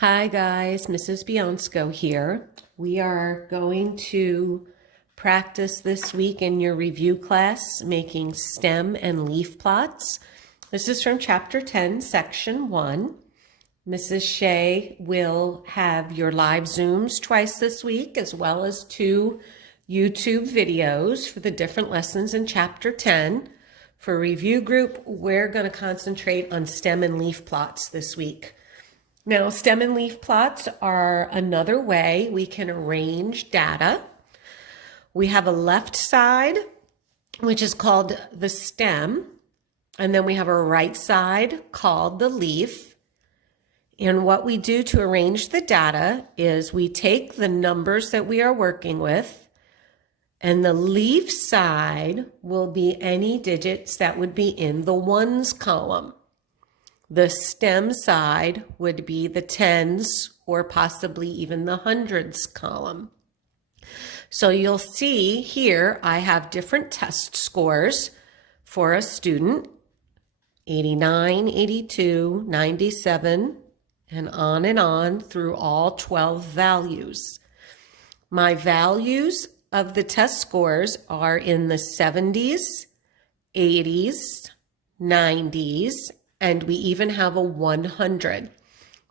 Hi guys, Mrs. Bianco here. We are going to practice this week in your review class making stem and leaf plots. This is from chapter 10, section 1. Mrs. Shea will have your live Zooms twice this week, as well as 2 YouTube videos for the different lessons in chapter 10. For review group, we're going to concentrate on stem and leaf plots this week. Now, stem and leaf plots are another way we can arrange data. We have a left side, which is called the stem, and then we have a right side called the leaf. And what we do to arrange the data is we take the numbers that we are working with, and the leaf side will be any digits that would be in the ones column. The stem side would be the tens or possibly even the hundreds column. So you'll see here I have different test scores for a student, 89, 82, 97, and on through all 12 values. My values of the test scores are in the 70s, 80s, 90s, and we even have a 100.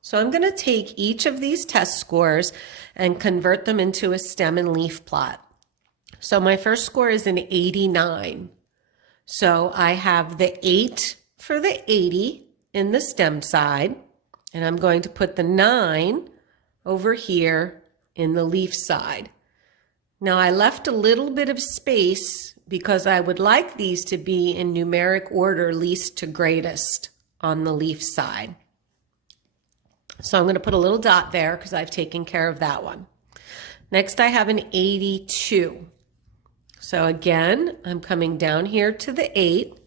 So I'm going to take each of these test scores and convert them into a stem and leaf plot. So my first score is an 89. So I have the 8 for the 80 in the stem side, and I'm going to put the 9 over here in the leaf side. Now I left a little bit of space because I would like these to be in numeric order, least to greatest on the leaf side. So I'm going to put a little dot there because I've taken care of that one. Next, I have an 82. So again, I'm coming down here to the 8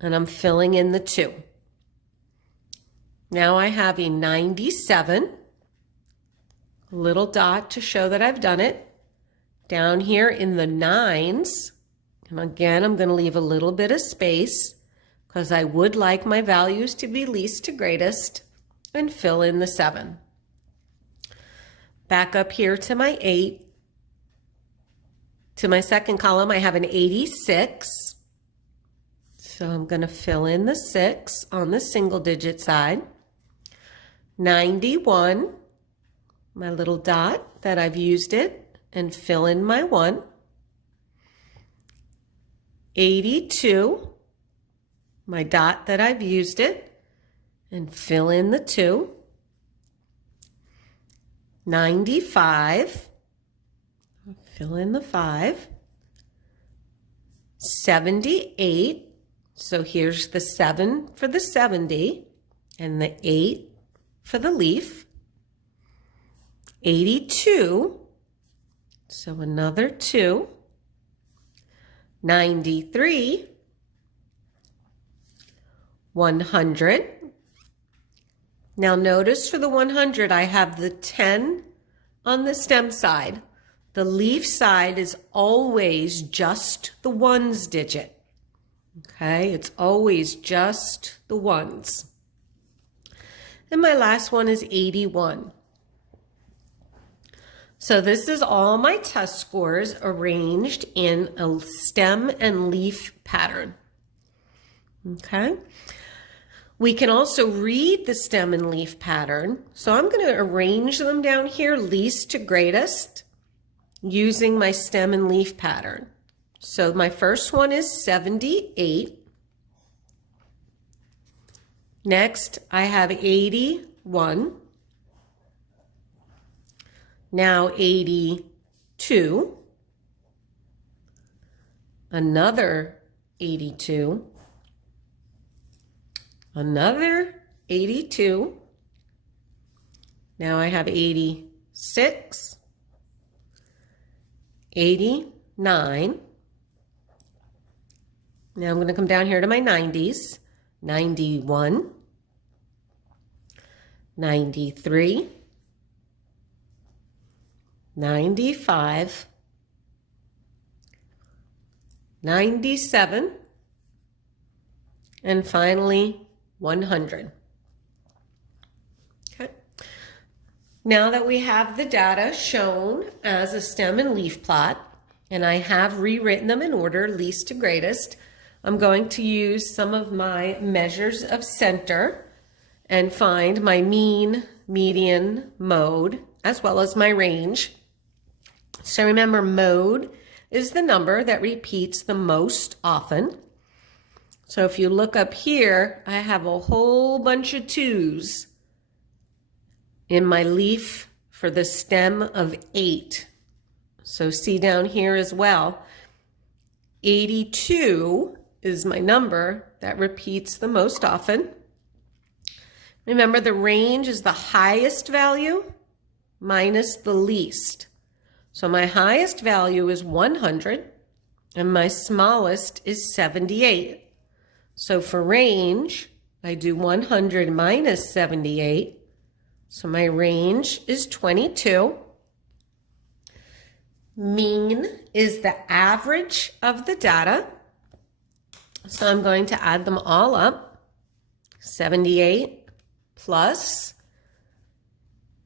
and I'm filling in the 2. Now I have a 97, a little dot to show that I've done it. Down here in the 9s, and again, I'm going to leave a little bit of space because I would like my values to be least to greatest, and fill in the 7. Back up here to my 8. To my second column, I have an 86. So I'm going to fill in the 6 on the single digit side. 91, my little dot that I've used it, and fill in my 1. 82, my dot that I've used it, and fill in the 2. 95, fill in the 5. 78, so here's the 7 for the 70, and the 8 for the leaf. 82, so another 2. 93, 100. Now notice for the 100, I have the 10 on the stem side. The leaf side is always just the ones digit. Okay, it's always just the ones. And my last one is 81. So this is all my test scores arranged in a stem and leaf pattern. Okay. We can also read the stem and leaf pattern. So I'm going to arrange them down here least to greatest using my stem and leaf pattern. So my first one is 78. Next, I have 81. Now 82, another 82, another 82. Now I have 86, 89. Now I'm going to come down here to my 90s, 91, 93, 95, 97, and finally 100. Okay, Now that we have the data shown as a stem and leaf plot, and I have rewritten them in order, least to greatest, I'm going to use some of my measures of center and find my mean, median, mode, as well as my range. So remember, mode is the number that repeats the most often. So if you look up here, I have a whole bunch of 2s in my leaf for the stem of 8. So see down here as well, 82 is my number that repeats the most often. Remember, the range is the highest value minus the least. So my highest value is 100 and my smallest is 78. So for range, I do 100 minus 78. So my range is 22. Mean is the average of the data. So I'm going to add them all up. 78 plus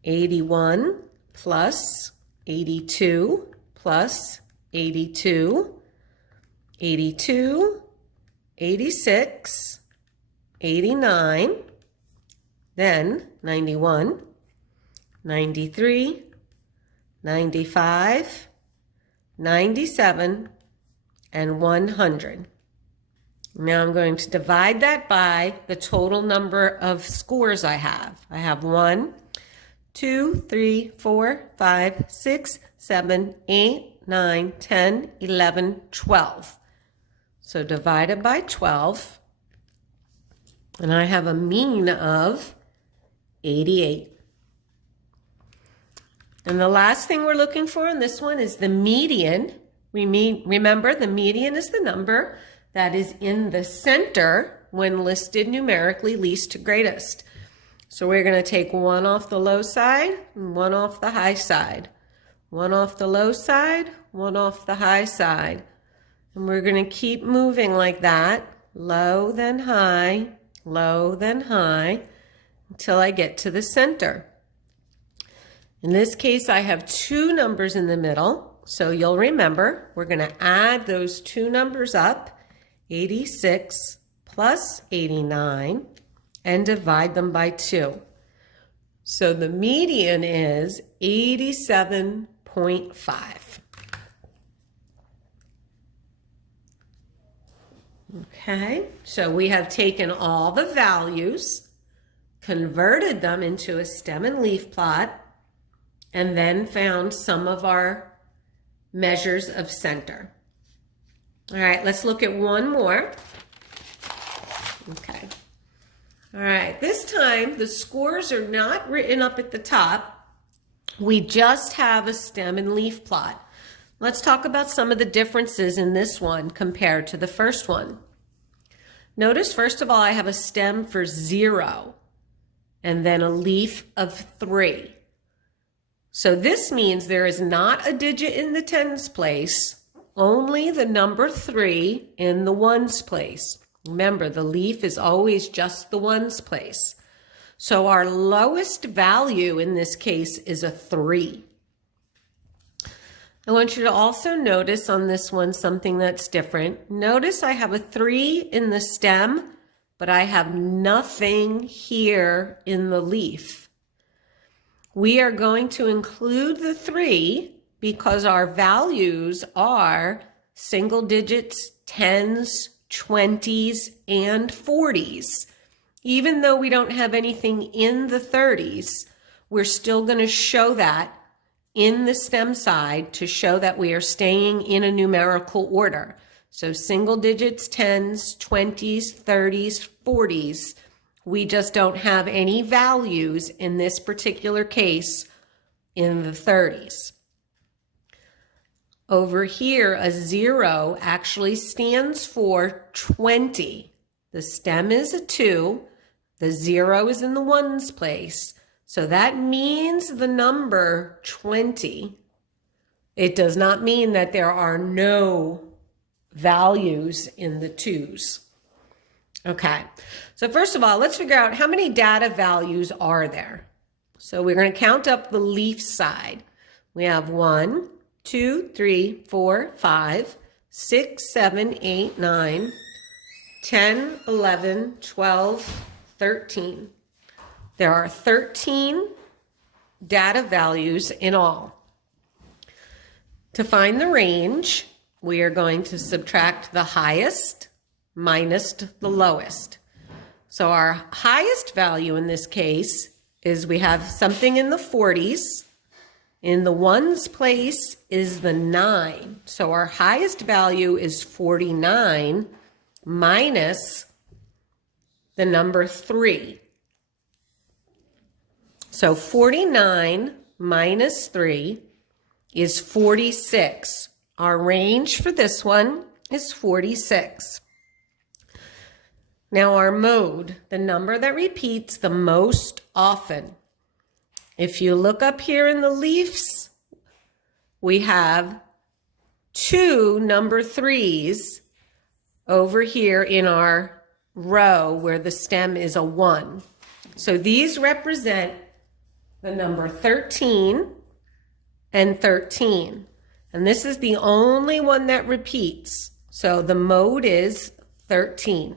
81 plus 82 plus 82, 82, 86, 89, then 91, 93, 95, 97, and 100. Now I'm going to divide that by the total number of scores I have. I have 1, 2, 3, 4, 5, 6, 7, 8, 9, 10, 11, 12. So divided by 12, and I have a mean of 88. And the last thing we're looking for in this one is the median. Remember, the median is the number that is in the center when listed numerically least to greatest. So we're going to take 1 off the low side and 1 off the high side. 1 off the low side, 1 off the high side. And we're going to keep moving like that, low then high, until I get to the center. In this case, I have 2 numbers in the middle. So you'll remember, we're going to add those 2 numbers up, 86 plus 89, and divide them by 2. So the median is 87.5. Okay, so we have taken all the values, converted them into a stem and leaf plot, and then found some of our measures of center. All right, let's look at one more. Okay. All right, this time the scores are not written up at the top. We just have a stem and leaf plot. Let's talk about some of the differences in this one compared to the first one. Notice, first of all, I have a stem for 0 and then a leaf of 3. So this means there is not a digit in the tens place, only the number 3 in the ones place. Remember, the leaf is always just the ones place. So our lowest value in this case is a 3. I want you to also notice on this one something that's different. Notice I have a 3 in the stem, but I have nothing here in the leaf. We are going to include the 3 because our values are single digits, 10s, 20s, and 40s. Even though we don't have anything in the 30s, we're still going to show that in the stem side to show that we are staying in a numerical order. So single digits, 10s, 20s, 30s, 40s. We just don't have any values in this particular case in the 30s. Over here, a 0 actually stands for 20. The stem is a 2. The 0 is in the ones place. So that means the number 20. It does not mean that there are no values in the 2s. Okay, so first of all, let's figure out how many data values are there. So we're going to count up the leaf side. We have 1, 2, 3, 4, 5, 6, 7, 8, 9, 10, 11, 12, 13. There are 13 data values in all. To find the range, we are going to subtract the highest minus the lowest. So our highest value in this case is we have something in the 40s. In the ones place is the 9. So our highest value is 49 minus the number 3. So 49 minus 3 is 46. Our range for this one is 46. Now our mode, the number that repeats the most often. If you look up here in the leaves, we have 2 number 3s over here in our row where the stem is a 1. So these represent the number 13 and 13. And this is the only one that repeats. So the mode is 13.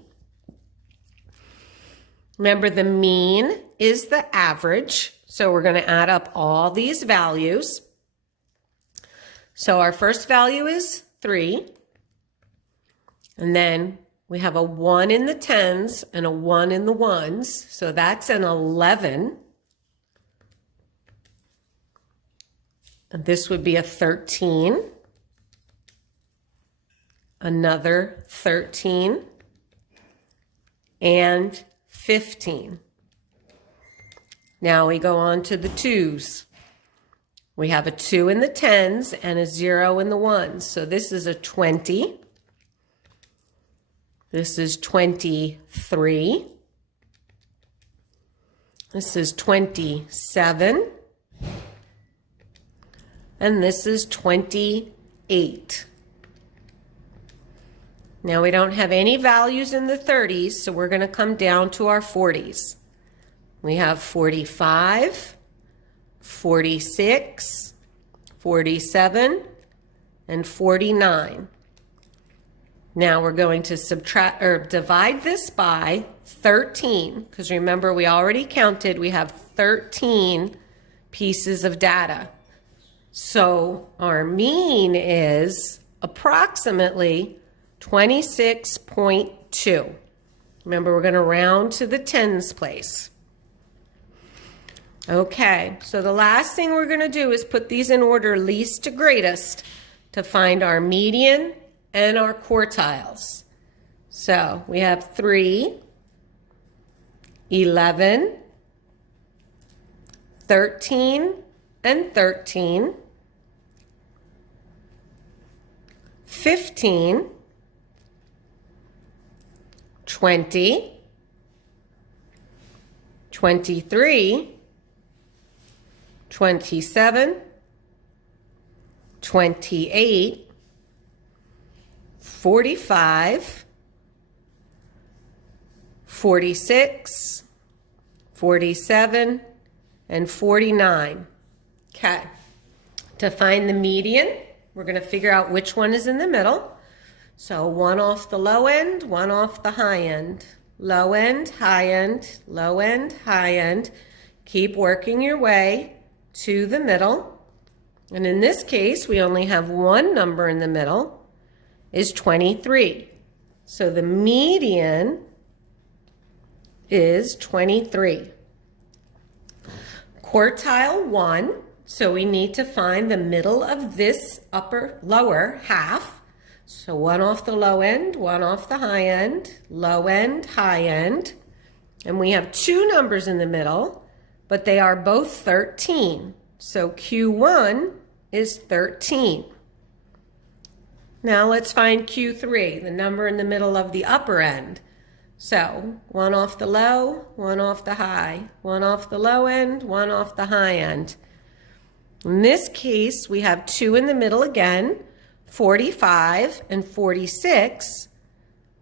Remember, the mean is the average. So we're going to add up all these values. So our first value is 3. And then we have a 1 in the tens and a 1 in the ones. So that's an 11. And this would be a 13. Another 13. And 15. Now we go on to the 2s. We have a 2 in the tens and a 0 in the ones. So this is a 20. This is 23. This is 27. And this is 28. Now we don't have any values in the 30s, so we're going to come down to our 40s. We have 45, 46, 47, and 49. Now we're going to subtract or divide this by 13, because remember we already counted, we have 13 pieces of data. So our mean is approximately 26.2. Remember, we're going to round to the tens place. Okay, so the last thing we're going to do is put these in order least to greatest to find our median and our quartiles. So we have 3, 11, 13, and 13, 15, 20, 23, 27, 28, 45, 46, 47, and 49. Okay, to find the median, we're going to figure out which one is in the middle. So one off the low end, one off the high end. Low end, high end, low end, high end. Keep working your way to the middle. And in this case, we only have one number in the middle, is 23. So the median is 23. Quartile 1, so we need to find the middle of this lower half. So one off the low end, one off the high end, low end, high end. And we have two numbers in the middle, but they are both 13. So Q1 is 13. Now let's find Q3, the number in the middle of the upper end. So one off the low, one off the high, one off the low end, one off the high end. In this case, we have two in the middle again, 45 and 46.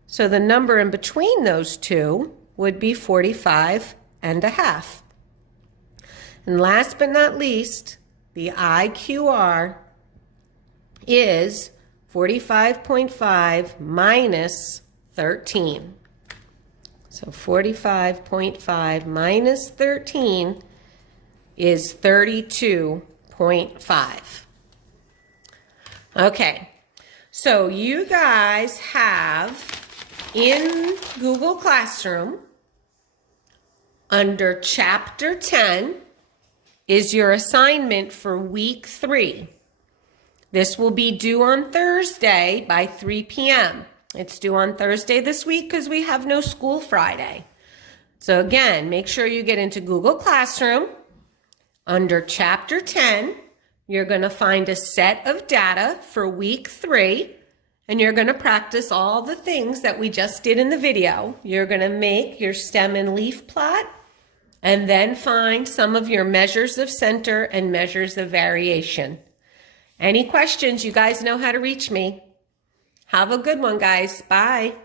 So the number in between those two would be 45 and a half. And last but not least, the IQR is 45.5 minus 13. So 45.5 minus 13 is 32.5. Okay, so you guys have in Google Classroom, under Chapter 10, is your assignment for week 3. This will be due on Thursday by 3 p.m. It's due on Thursday this week because we have no school Friday. So again, make sure you get into Google Classroom. Under Chapter 10, you're going to find a set of data for week 3, and you're going to practice all the things that we just did in the video. You're going to make your stem and leaf plot, and then find some of your measures of center and measures of variation. Any questions, you guys know how to reach me. Have a good one, guys. Bye.